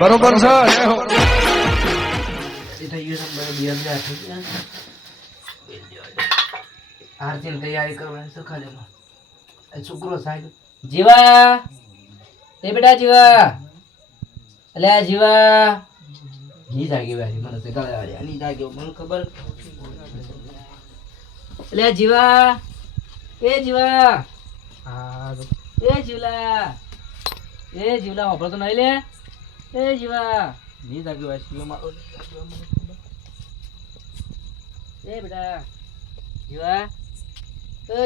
બરોબર છે આરતી તૈયારી કરવાની છે ખાલી છોકરો સાહેબ જીવા એ બેટા જીવા અલ્યા જીવા ની જાગી વાળી મને તો ગળે વાળી ની જાગ્યો મને ખબર અલ્યા જીવા એ જીવા હા એ જીવલા વાપરો તો નહીં લે એ જીવા ની જાગ્યો વાળી મારો એ બેટા જીવા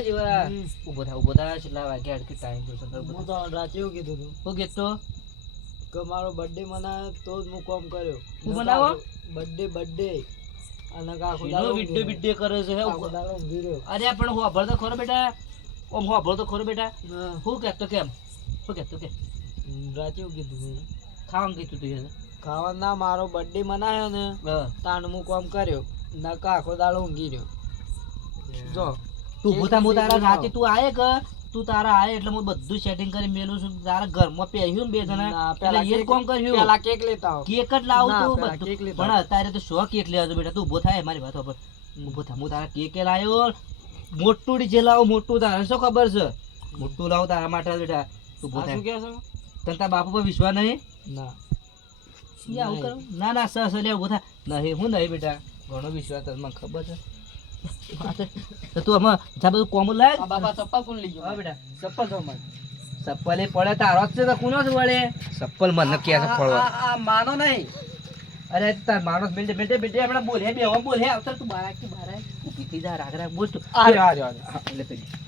જીવા ઉભો થા કેટલા વાગ્યા અડકી ટાઈમ જોશે હું તો રાતે એવું કીધું હતું હું કહેતો કે મારો બર્થડે મનાયો તો જ હું કામ કર્યો હું બનાવો બર્થડે અને કાકુ એનો વિડ્ડે કરે છે હે ઊંઘી રહ્યો અરે પણ હું અભળ તો ખરો બેટા ઓમ હું અભળ તો ખરો બેટા હું કહેતો કેમ શું કહેતો કે રાતે એવું કીધું હતું ખાવાનું કીધું તું ખાવા ના મારો બર્થડે મનાયો ને તાણ હું કામ કર્યો નકા આખો દાડો ઊંઘી રહ્યો જો તું હું તારા રાતે તું આયે કે તું તારા આયે એટલે હું બધું સેટિંગ કરી મેલું છું તારા ઘરમાં પહેર્યું બે જણા પેલા એ કોમ કર્યું પેલા કેક લેતા આવો કેક જ લાવું તું પેલા બધું કેક લેતા પણ અત્યારે તો શો કેક લેવા તો બેટા તું ઉભો થાય મારી વાત પર ઉભો થા હું તારા કેક લાવ્યો મોટું ડીજે લાવો મોટું તારે શું ખબર છે મોટું લાવો તારા માટે બેટા તું ઉભો થાય શું કહે છો તને તારા બાપુ પર વિશ્વાસ નહીં ના આવું કરું ના ના સર લે ઉભો થા નહીં હું નહીં બેટા ઘણો વિશ્વાસ મને ખબર છે તો તું આમાં જા બધું કોમ લાય બાબા ચપ્પલ કોણ લઈ ગયો હા બેટા ચપ્પલ તો મને ચપ્પલ એ પડે તારો જ છે તો કોનો જ વળે ચપ્પલ મને કે છે પડવા આ માનો નહીં અરે તાર માણસ બેટે બેટે બેટે આપણે બોલે બે હમ બોલે આવતર તું બારા કે બારા ઊભી થઈ જા રાગરા બોલ તું આ રહ્યો એટલે પેલી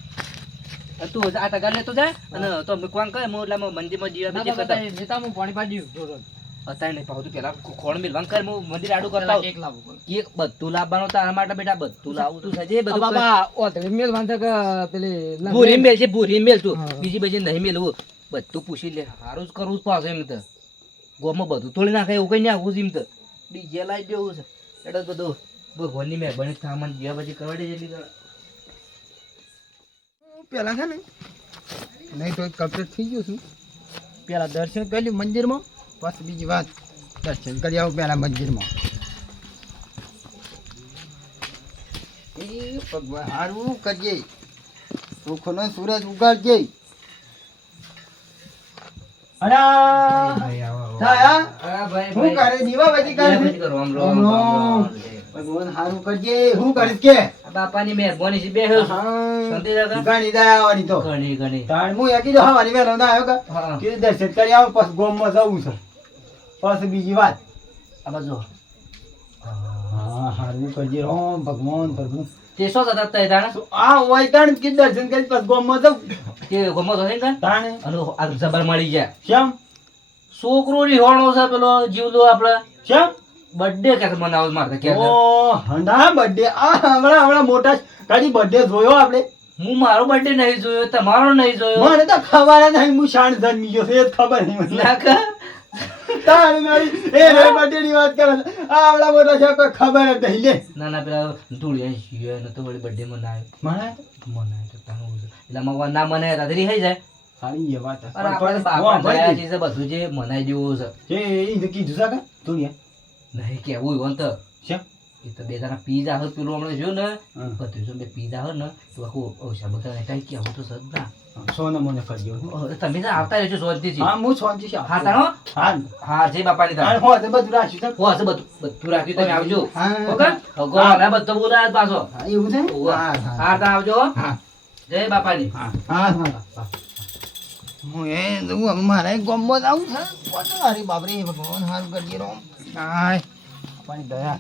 તું આ તગર લેતો જા અને તો મુકવાન કરે મો એટલે મંદિરમાં દીવા બીજે કરતા નેતા હું પાણી પાડ્યું જોરો અત્યારે નહીં પાઉં તું પેલા ખોણ મિલવાન કર હું મંદિર આડું કરતા કેક લાવો કેક બધું લાવવાનું તારા માટે બેટા બધું લાવું તું સજે બધું બાબા ઓ તે મેલ વાંધા કે પેલી ભૂરી મેલ છે ભૂરી મેલ તું બીજી બજી નહીં મેલવું બધું પૂછી લે સારું જ કરવું જ પાછું એમ તો ગોમાં બધું તોડી નાખે એવું કઈ નાખવું છે એમ તો ડીજે લાવી દેવું છે એટલે બધું ભગવાનની મહેરબાની સામાન જેવા બધી કરવાડી જેટલી કરે પેલા છે ને નહીં તો કમ્પ્લીટ થઈ ગયું છું પેલા દર્શન કરી મંદિરમાં પછી બીજી વાત દર્શન કરી આવું પેલા મંદિરમાં એ ભગવાન હારું કરીએ સુખનો સૂરજ ઉગાડજે શું કરે દીવાબત્તી કરે ભગવાન હારું કરજે શું કરીશ કે બાપાની મહેરબાની છે બેહો શાંતિ રાખો ઘણી દયા આવવાની તો ઘણી ઘણી તાણ હું એકી જો હવાની વેલો ના આવ્યો હા કે દર્શન કરી આવું પછી ગોમમાં જવું છે પછી બીજી વાત આ બાજુ હા હારું કરજે રામ ભગવાન પ્રભુ તે શું થતા તય તાણે આ હોય તાણ કે દર્શન કરી પછી ગોમમાં જવું તે ગમો તો નહીં કર તાણે અને આ જબર મળી જાય કેમ છોકરો રીહોણો છે પેલો જીવલો આપણે કેમ બર્થડે કે મનાવ મારતા કે ઓ હંડા બર્થડે આ હમણાં મોટા કાડી બર્થડે જોયો આપણે હું મારો બર્થડે નહીં જોયો તમારો નહીં જોયો મને તો ખબર જ નહીં હું શાણ જન્મી ગયો છે એ જ ખબર નહીં મને ના કે તાણ મારી એ રે બર્થડે ની વાત કરે આ આવડા મોટા છે કોઈ ખબર જ નહીં લે ના ના પેલા ધૂળિયા શિયો ને તો વળી બર્થડે મનાયો તો તાનું એટલે મવા ના મનાય રાત્રી થઈ જાય સારી એ વાત અરે આપણે બાપા ગયા છે બધું જે મનાઈ દેવું છે જે એ કીધું છે કે દુનિયા નહીં કેવું હોય તો છે એ તો બે જણા પીઝા હોય પેલું હમણાં જો ને હા. બધું જો બે પીઝા હોય ને તો આખું ઓછા બધા કઈ કેવું તો સદ ના સોના મને કરજો તમે તો આવતા રહેજો શાંતિથી હા હું શાંતિ છે હા તારો હા હા જય બાપાની હા તાર હો તે બધું રાખ્યું છે હો હશે બધું રાખ્યું તમે આવજો હા. ઓકે ભગવાન બધો બોલાય પાછો હા એવું છે હા હા તા આવજો હા જય બાપાની હા હા હું એ જોઉં મારે ગમત આવું છે કોણ અરે બાપરે ભગવાન હારું કરજે રોમ હાય પાણી દયા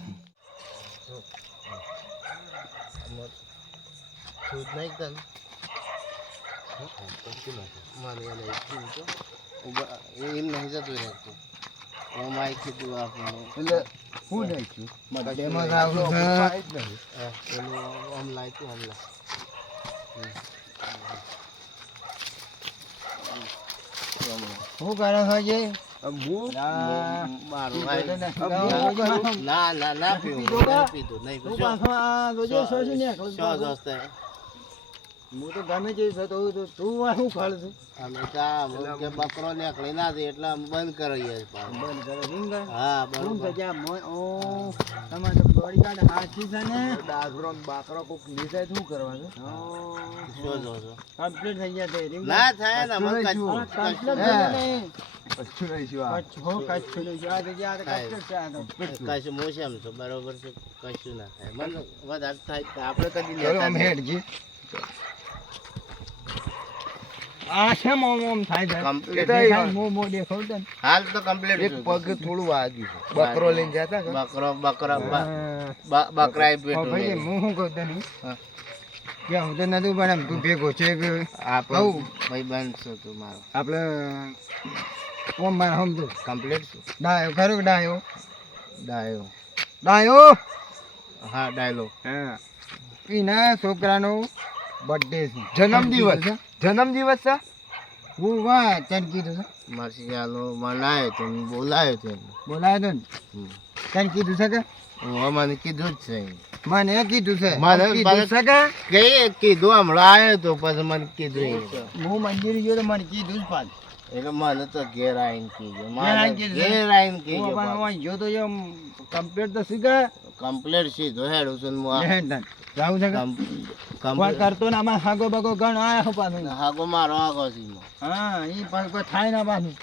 એટલે હું નાખ્યું બર્થડેમાં આવું છે શું કરે છે જે હું તો ગમે તે થતો હોય તો તું શું ખાડ છું અમે ચા કે બકરો નીકળી ના દે એટલે અમે બંધ કરીએ પાછું. બંધ કરે રીંગ હા શું બરોબર. થયા ઓ તમારે તો બોડી કાર્ડ હાચી છે ને ડાગરો ને બાકરો કોક લીધા શું કરવાનું શું જો છો? કમ્પ્લીટ થઈ ગયા તે રીંગ ના થાય ને અમે કમ્પ્લીટ કશું- થઈ કશું- ગયા ને કશું નહીં શું આ કચ્છ હો કચ્છ થઈ ગયા આ જગ્યા કચ્છ છે આ તો કશું હું છે એમ છું બરોબર છે કશું ના થાય મને વધારે થાય તો આપણે કદી ચલો લેતા આમ જ નહીં. હેડજી આ છે મોમ થાય છે Complete દેખાય મો દેખાવ તને હાલ તો કમ્પ્લીટ એક પગ થોડું વાગ્યું છે બકરો લઈને જતા કે બકરા ઓ ભાઈ હું શું કહું તને હા. કે હું તો નતું પણ આમ તું ભેગો છે કે આપણો આવું. ભાઈ બંધ છું તું મારો આપણે ઓમ મારે સમજો કમ્પ્લીટ છું ડાયો ખરો કે ડાયો ડાયો ડાયો હા ડાયલો હા એના છોકરાનો બર્થડે છે જન્મદિવસ જન્મદિવસ છે હું વાહ તને કીધું છે મરસિયાનો મનાયો તો બોલાયો તો બોલાયો તો ને તને કીધું છે કે મને કીધું જ છે મને કીધું છે મને કીધું છે કે કીધું હમણાં આવ્યો તો પછી મને કીધું એ. હું મંદિર ગયો તો મને કીધું જ પાછું એટલે મને તો ઘેર આવીને કીધું ઘેર આવીને કીધું? ઘેર આવીને હું કીધું પણ ગયો તો એમ કમ્પ્લીટ તો શીખે કમ્પ્લીટ સીધો હેડું છું ને હું આ જાવું છે કે કોઈ complete- કરતો ના આમાં હાગો બગો ગણ આયા પાછું હાગો મારો હાગો છે એમાં. હા ઈ પણ કોઈ થાય ના પાછું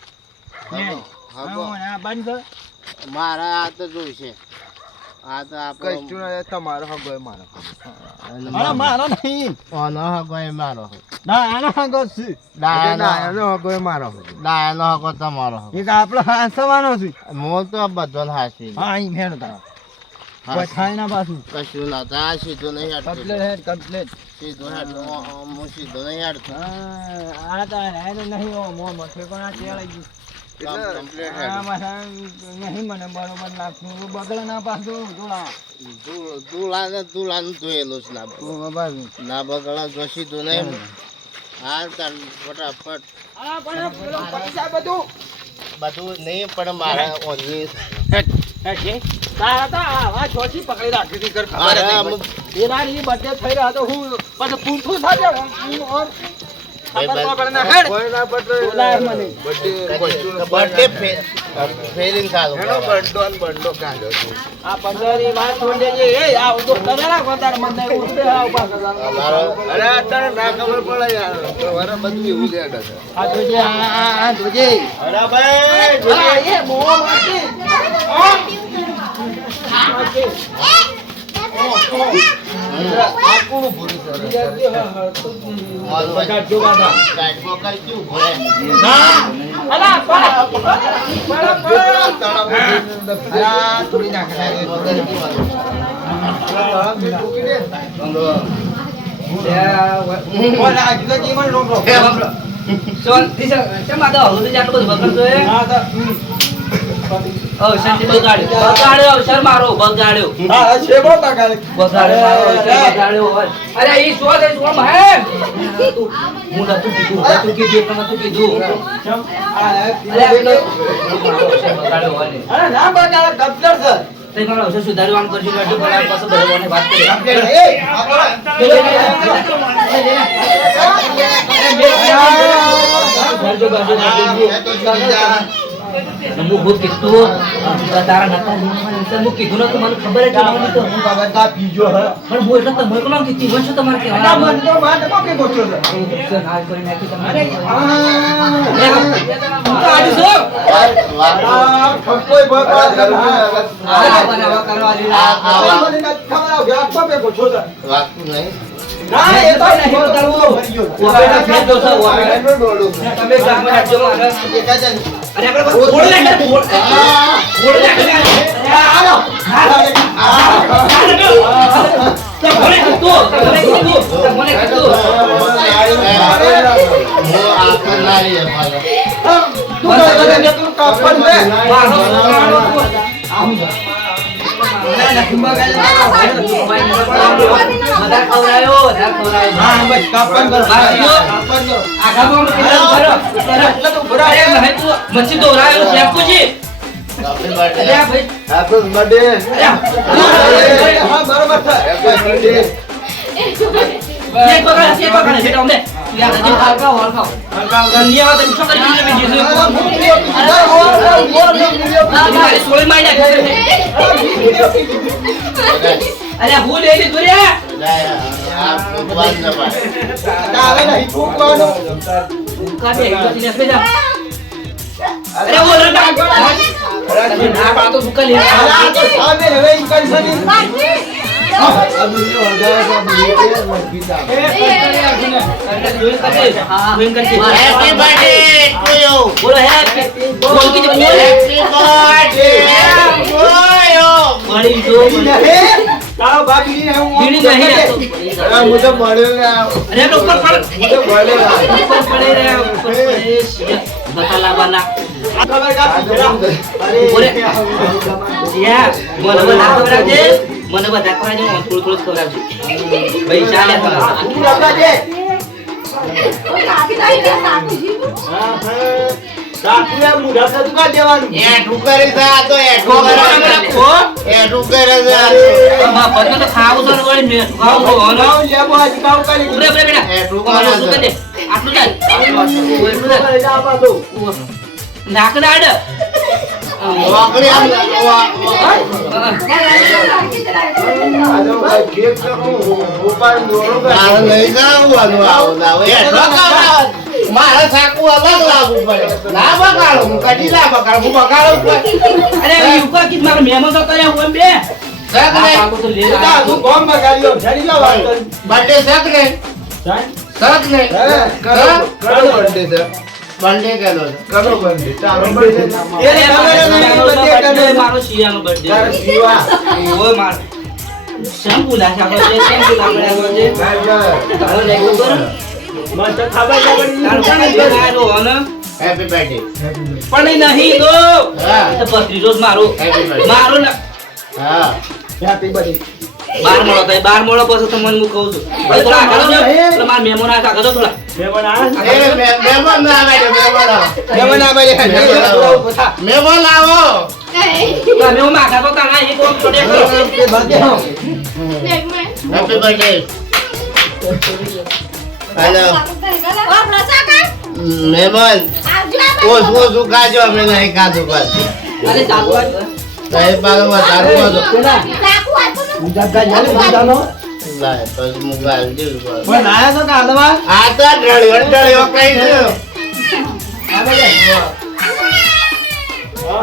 હાગો- હાગો. આ બંધ કર. મારા આ તો જોઈશે આ તો આપણો કશું નહીં તમારો હગો એ મારો અને અરે મારો નહીં આનો હાગો એ મારો હગો. ના આનો હાગો છે ડાયાનો હગો એ મારો હગો ડાયાનો હાગો તમારો હગો. એક આપણો હાસવાનો છે હું તો બધો હાસી હા ઈ મેળ તારો કોઈ થાય ના પાછું કશું ના થાય આ સીધો નહીં કમ્પ્લેટ હેડતો હેડ કમ્પ્લેટ સીધો હેડતો હું સીધો નહીં હેડતો હા આ તો એને નહીં ઓ મો મથે પણ આ ચેલાઈ ગયું કમ્પ્લીટ આ હેડ મારા નહીં મને બરોબર લાગતું બગડે ના પાછું જોડા દુલાનું ધોયેલું છે ના બગડે. બાબા ના બગડા જો સીધો નહીં હાલ તાર ફટાફટ બધું નહીં પણ મારા ઓની મારા અમુક બર્થડે ફેરિંગ ચાલુ બંડો કાઢ્યો છે મારો અરે અત્યારે ના ખબર પડે યાર વરે બધું એવું જ હેડે છે અરે ભાઈ સુધારવાનું કરશું વાત કરીએ હું ખુદ કીધું તારા નતા હું કીધું નતું મને ખબર જ નહોતી તો પણ હું એટલે તમે કોણ કીધી હું શું તમારે કહેવાના હાલ કરી નાખી તમે વાગતું નહીં મચ્છી દોરાયો શેફુજી હેપી બર્થડે બરોબર અરે હું લઈ લીધું રે આ ભગવાન ન પાડે. તારે નહીં ફૂંકવાનું. કાઢે અરે ઓ રડા ના પાતો સુકા લે સામે હવે ઈ કરશે નહીં. Happy birthday to you. બોલો હેપી બોલ કે બોલ Happy birthday to you. મળી જો તારો બાપ ઈ ને હું બીડી નહીં રાખતો અરે હું તો મળ્યો ને આ. અરે એમનો ઉપર પડ હું તો મળ્યો ને આ. ઉપર પડે રે ઉપર પડે બતા લાવવાના ખબર કાપી જરા. બોલે યા મને બધા ખવડાવજે મને બધા ખવડાવજે હું થોડું ખવડાવજે ભાઈ ચાલે તમારા તું રબડા દે. સાકુએ મુઢા તો તું કા દેવાનું. એઠું કરે છે આ તો એઠું કરે છે. એઠું કરે છે આ તો. માં બધું તો ખાવું તો વળી મે ખાવું તો હનો કાઉ લેબો આજ કાઉ કરી. ઉરે ઉરે બેટા એઠું આટલું કરે દે છે. આટલું ચાલ એટલું દે કરે જા બાતો. નાક દાડ વાકડી આમ વા- આનો ભાઈ કેક તો હું ઉપાડ દોરો તારે લઈ જાવાનું આવું આવું. એઠું કરે. મારે સાકું અલગ લાવવું પડે. ના બગાડો હું કદી ના બગાડો હું બગાડો જ નહીં. અરે યુકા કિસ મારો મહેમાન તો કર્યા હું બે શક નહીં. તો લે તા તું કોમ બગાડ્યો. જડી જા વાત કરી. બર્થડે શક નહીં. જાય. શક નહીં. કનો બર્થડે છે બર્થડે કેનો છે? કનો બર્થડે તારો બર્થડે એ તમે મારો શિયાનો બર્થડે તારે જીવા ઓય માર શેમ્પુ નાખ્યા છે શેમ્પુ નાખ્યા છે તારો લેગો કર મસ્ત ખાવા જા પડી. તારો પણ બેનારો હને હેપી બર્થડે. પણ નહીં તો હા તો બત્રીસો જ મારો હેપી બર્થડે. મારો ને હા હેપી બર્થડે. 12 મોળો થાય 12 મોળો પછી તો મને હું કહું છું ભાઈ થોડા આગળ જો એટલે માર મહેમાન આ આગળ જો થોડા મહેમાન આ એ મહેમાન ના આવે છે, મહેમાન આવો. મહેમાન આ ભાઈ મહેમાન આવો. મહેમાન આવો. તમે હું માખા તો તાણા એક ઓમ છોડે કરો કે બાકી હો. Happy birthday. હેલો મહેમાન ઓછું ઓછું ખાજો અમે નહીં ખાધું પાછું. અરે ચાલુ આજ સાહેબ પાછું વધારે ખાધો. જગ્ગા જાને બધાનો. લાય, પછી હું ગાળી દઉં પાછું. પણ આયા તો કે હાલવા. આ તો ઢળ્યો કઈ છે.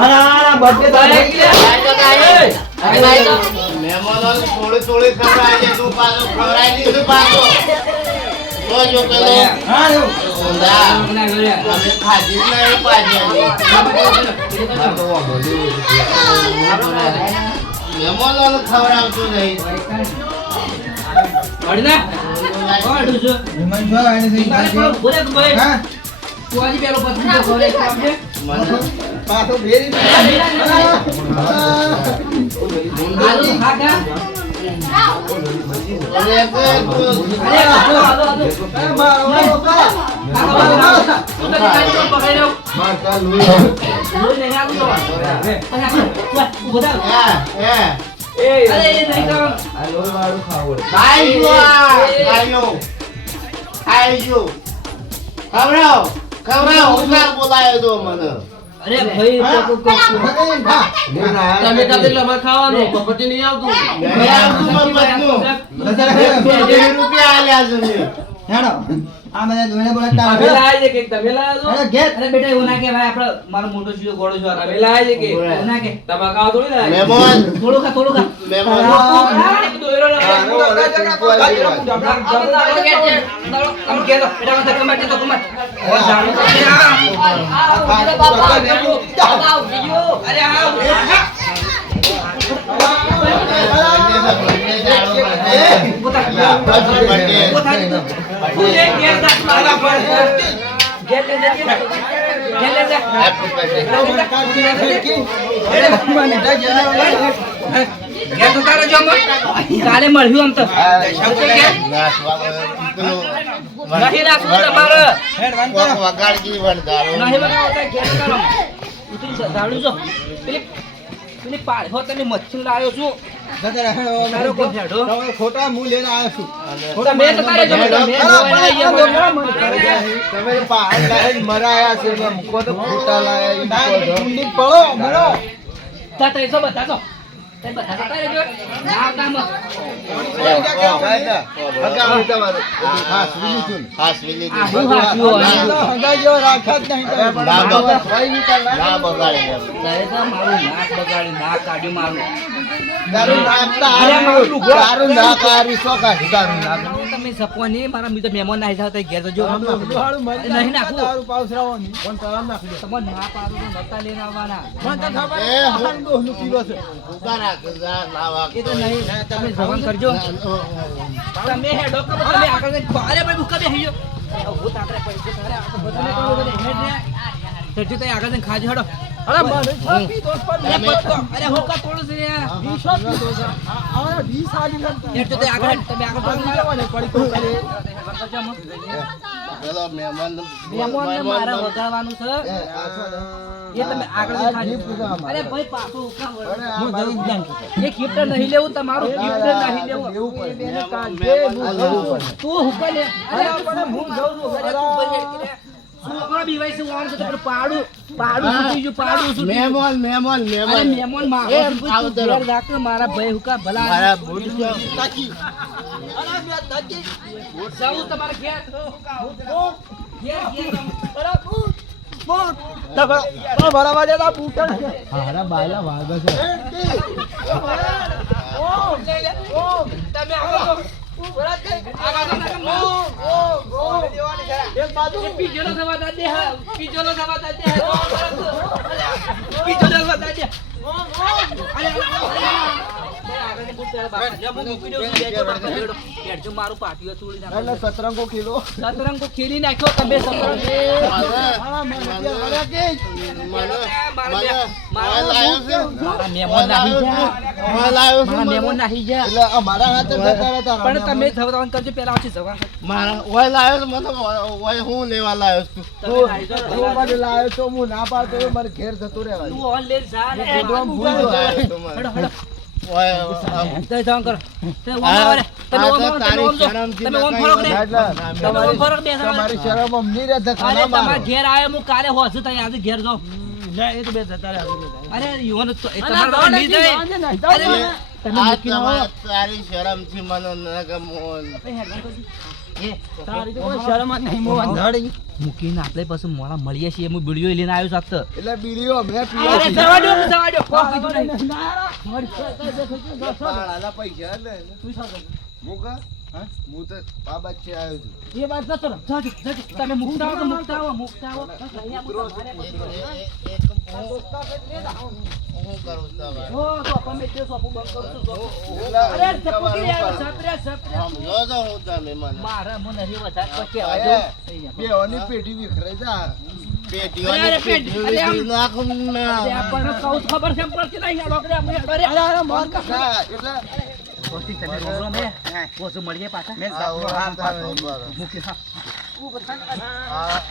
અરે બર્થડે તારે મહેમાનોને થોડી થોડી ખવડાવી દે, તું પાછો ખવડાવી દીધું પાછો. જોજો પેલો હા યો. ઊંધા. અમે ખાધી જ નહીં પાછી. મહેમાનોને ખવડાવતું નહીં. અડી ના કોડું જો મહેમાન જો આને સહી ખાજો. બોલે તો ભાઈ હા તું આજે પેલો પત્ની તો ઘરે કામ છે મને પાછો ઘેરી. આલુ ખાધા મને એક અરે આલો આલો આલો તું તો કાઈ તો પકડ્યો માર કા લુઈ લોઈ નહીં આલું તો બધા હે અરે એ નહીં કામ આ લોઈ વાળું ખાવું ખાઈ જો ખવડાવ ઉતાર બોલાયો તો મને. અરે ભાઈ તો તમે કાતે લમા ખાવાનું કપટી નહીં આવતું નહીં આવતું મારું બધું. 2 રૂપિયા આલ્યા છે મેં. હેડો આ બધા જોઈને બોલે તમે તારે. લાયા છે કે તમે લાયા છો અરે ઘેર. અરે બેટા એવું ના કે ભાઈ આપણે મારો મોટો સીધો ગોળો છો તમે લાયા છે કે એવું ના કે તમા ખાવા થોડી લાયા મહેમાન થોડું ખા મહેમાન દોયરો ના કાલે મળ્યું આમ તો નહીં રાખવું તમારે વગાડકી વણધારો. નહીં બનાવતા ઘેર કરો ઉતરી ધાડું છો પેલી પાડ હો તમે મચ્છી લાવ્યો છું જતા રહે. તારો કોણ છે, હેડો? તમે ખોટા હું લઈને આવ્યો છું. તમે તો તારે જો મેં તમે પહાડ લાવીને મરાયા છે ને મૂકો તો ખોટા લાયા ઈ કહો છો. ઊંડી પડો, મળો. તા તઈ સો બતાતો તે બતાતો તારે જો ના કામ હગાવી તમારું. ખાસ લીધું છું ને. ખાસ મિલી આ હું હાચ્યું હોય હંગા જેવો રાખા જ નહીં તમે. ના બગાડી એમ. તારે તો મારું નાક બગાડી નાક કાઢ્યું મારું તારું નાક તો હારું. તારું નાક હારું. શું કાઢ્યું તારું નાક? તમે સપવા નહીં મારા મિત્રો મહેમાન ના હિસાબ થઈ ઘેર જજો હારું મરી જાય. નહીં નાખું. હારું પાવસરાવાની. પણ તળાવ નાખી દે. તમારે ના પાડું તો નતા લઈને આવવાના મને તો ખબર એ છે, હું- હારું ડોહલું પીવો છે. ઉભા રાખ, જા, ના વાગ. એ તો નહીં તમે જવાન કરજો તમે હેડો કે તમે આગળ જઈને અરે ભાઈ ભૂકા બેહી ગયો હું તારે પૈસે તારે આ તો બધાને કહું બધે હેડ ને હેડ તો આગળ જઈને ખાજો હેડો અરે મને છાપી દોસ્ત પર અરે પત્તો અરે હું કા તોડું છે યાર વીસો પીધો છે. આ 20 આલી લગતી. હેડ તો આગળ હેડ તમે આગળ પાણી લેવાને પડી તો કરે. પેલો મહેમાન મહેમાનને મારે વગાડવાનું છે એ તમે આગળ જઈને ખાજો અરે ભાઈ પાછું ઉકા વળો હું જઈ જ જાઉં છું. એ ગિફ્ટ નહીં લેવું તમારું ગિફ્ટ નહીં લેવું લેવું પડે. બેને કાઢજે, મહેમાન હું લેવું જાઉં છું. તું હુકા લે અરે પણ હું જાઉં છું અરે તું ભાઈ હેડ કે લે. છોકરો બીવાય છે વાણ છે તો પેલું પાડું છૂટી ગયું પાડું છૂટી ગયું. મહેમાન મહેમાન અરે મહેમાન મહેમાન મારો એ છે, તું આવો તો ઘેર રાખ, મારા ભાઈ હુકા ભલા મારા બૂટ છે. જાઉં તમારા ઘેર ઘેર બરાબર છે, આ બૂટ છે. હારા બાયલા વાગે છે. તમે આગળ જો. એક બાજુ એ પીજોલો થવા દે હા, પીજોલો થવા દે હા. પીજોલો થવા દે મારું પાટીઓ તોડી એટલે નાખો સતરંગો કિલો. સતરંગો ખેલી નાખ્યો તમે સતરંગ હા, મને ત્યાં વળ્યા કે મારા મહેમાન નાહી જા મારા મહેમાન નાહી જા એટલે અમારા હાથે જતા રહેતા રહો. પણ તમે જવાનું કરજો પેલા આવશે જવા મારા ઓય લાવ્યો તો મને ઓય હું લેવા લાવ્યો છું. તમે નાહી જાઓ. હું મને લાવ્યો તો હું ના પાડતો તો મને ઘેર જતો રહેવાય. તું ઓન લે જા ને ગોદડું ભૂલી લાવ્યો ગયો. તો મને. હેડો હેડો ઓય તે જાણ કરો તે ઓમ આ આવે તમે તો ઓમ આવો, તારી તમે ઓમ જો. શરમથી તમે ઓમ નખાઈ ફરો કે એટલે તમે ઓમ ફરો કે બેસા તમારી શરમ અમની રહે અરે ધક્કા ના તમારા મારો. ઘેર આયો હું કાલે હોશ તઈ આજે ઘેર જાઉં એ તો બે જતા રહે. અરે યુવાન તો એ તમારા ઘરે નહીં જાય અરે તમે આ મૂકી આવો. તારી શરમથી મને ન ગમો. એ તારી તો કોઈ શરમ જ નહીં. મોં અંધાડી. મૂકીને આપણે પછી મોડા મળીએ છીએ હું વિડીયો લઈને આવ્યો સાત એટલે બીડીઓ મેં પીવા અરે છે. જવા દો કોઈ કીધું નહીં પાળાના પૈસા લે. મૂકા? હા? હું તો આ બચ્ચે આવ્યો છું. એ વાત નતો જાજો જાજો તમે મુકતા આવો મુકતા આવો અહીંયા હું કરું તમારે? ઓ તો આપણે તે સોપો બંધ કરું છું સોપો. એટલે અરે ચપકી રે સપરે સપરે સમજો તો હું તમે મને મારા મને નહીં વધારે પછી આવજો બેઓની પેટી વિખરાઈ જા. પેટીઓની અરે, પેટીઓ અરે, વિખરી નાખું ને. આપણને કહું ખબર છે પડતી નહીં આ લોકડે અમે અરે અરે મોન કા ના, એટલે પોસ્ટિંગ તમે રોમરો મે પોસો મળીએ પાછા આ ઓળખતા નહીં બરો. મૂકી હા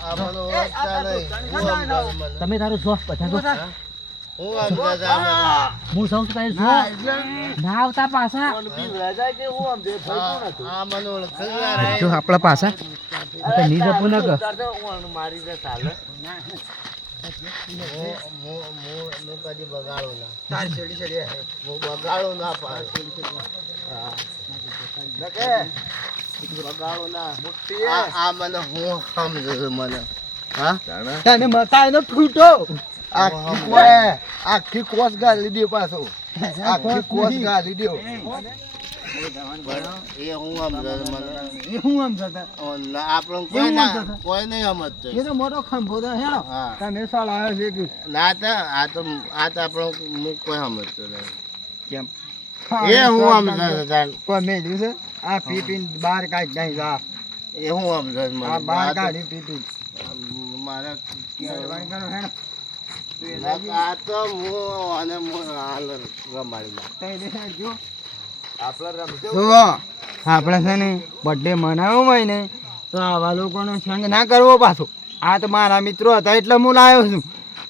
આ મને ઓળખતા નહીં. હું સમજાવું મને. તમે તારું સોફ બધા જો હું સમજાતા હું સૌ તારે જો ના આવતા પાછા આ મને ઓળખે જ ના જો આપણા પાછા આપણે ની જપો ન કર હું કદી બગાડું ના. તારી છેડી છેડી હે. હું બગાડું ના પાડું. નકે બગાડું ના. મુઠ્ઠી હે. આ મને હું સમજુ છું મને. હા તને મતાયનો ફૂટો. આખી કોસ ગાલી દે પાછો. આખી કોસ ગાલી દે. એ હું સમજુ છું મને. એ હું આમ જતા. આપણને કોઈ ના કોઈ નહીં સમજતું. એ તો મોટો ખંભો તો હેડો. હા તને સાલ આવ્યો છે કે ના તો આ તો આપણો મુખ કોઈ સમજતું નહીં. કેમ? એ હું સમજુ છું તાન. કોઈ મેલ્યું છે આ પી પીને બહાર કાઢી નહીં જા. એ હું સમજુ છું આ મને. બહાર કાઢી પી પી. મારે મહેરબાની કરો હેડો. આ તો હું અને હું હાલ રમાડી નાખ. તઈ દેખાય જો. આપણે રમજો. જુઓ આપણે છે ને બર્થડે મનાવવો હોય ને તો આવા લોકોનો સંગ ના કરવો પાછો. આ તો મારા મિત્રો હતા એટલે હું લાવ્યો છું.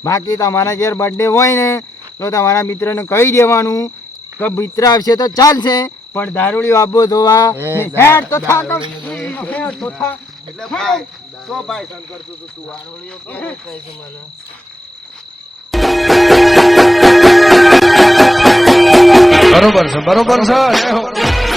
બાકી તમારા ઘેર બર્થડે હોય ને તો તમારા મિત્રને કહી દેવાનું કે ભીતર આવશે તો ચાલશે પણ દારૂડી આબો ધોવા હેડ તો થા તો હેડ તો થા એટલે ભાઈ તો ભાઈ સન કરતો તો તું બરોબર છે